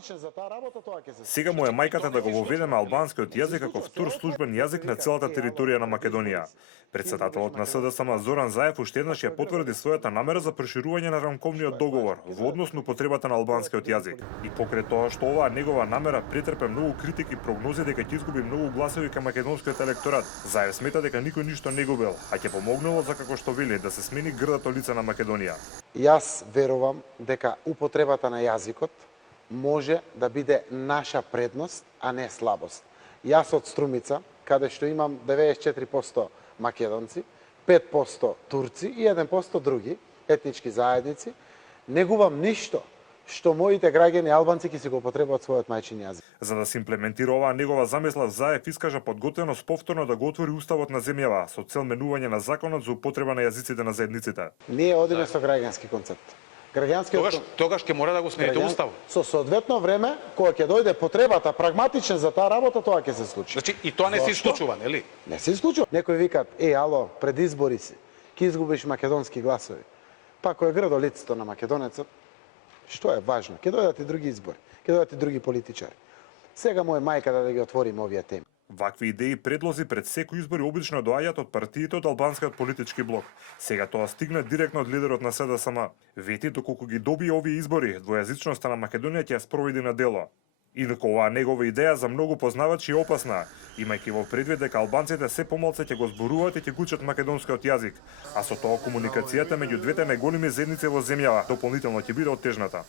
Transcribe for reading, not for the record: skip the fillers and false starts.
прагматичен за таа работа, тоа ќе се случи. Сега му е мајката да го воведеме албанскиот јазик како втор службен јазик на целата територија на Македонија. Председателот на СДСМ Зоран Заев уште еднаш ја потврди својата намера за проширување на рамковниот договор во однос на употребата на албанскиот јазик. И покрај тоа што оваа негова намера претрпе многу критики и прогнози дека ќе изгуби многу гласови кај македонскиот електорат, Заев смета дека никој ништо не губел, а ќе помогнало за како што вели да се смени грдато лице на Македонија. Јас верувам дека употребата на јазикот може да биде наша предност, а не слабост. Јас од Струмица, каде што имам 94% македонци, 5% турци и 1% други етнички заедници, не губам ништо што моите граѓани албанци ќе си го употребуваат својот мајчин јазик. За да се имплементира оваа негова замисла, Заев искажа подготвеност повторно да го отвори уставот на земјава со цел менување на законот за употреба на јазиците на заедниците. Ние одиме со граѓански концепт. Тогаш ќе мора да го смените уставот. Со соодветно време, кога ќе дојде потребата прагматичен за таа работа, тоа ќе се случи. Значи и тоа не се исклучува, нели? Не се исклучува. Некои викаат: ало, пред избори си, ќе изгубиш македонски гласови. Па кој е грдо лицето на македонецот, што е важно? Ќе дојдат и други избори, ќе дојдат и други политичари. Сега му е мајка да ги отвориме овие теми. Вакви идеи и предлози пред секои избори обично доаѓаат од партиите од албанскиот политички блок. Сега тоа стигна директно од лидерот на СДСМ. Вети доколку ги добие овие избори, двојазичноста на Македонија ќе ја спроведи на дело. Инаку оваа негова идеја за многу познавачи е опасна, имајќи во предвид дека албанците се помалку ќе го зборуваат и ќе го учат македонскиот јазик, а со тоа комуникацијата меѓу двете најголеми заедници во земјава дополнително ќе биде оттежната.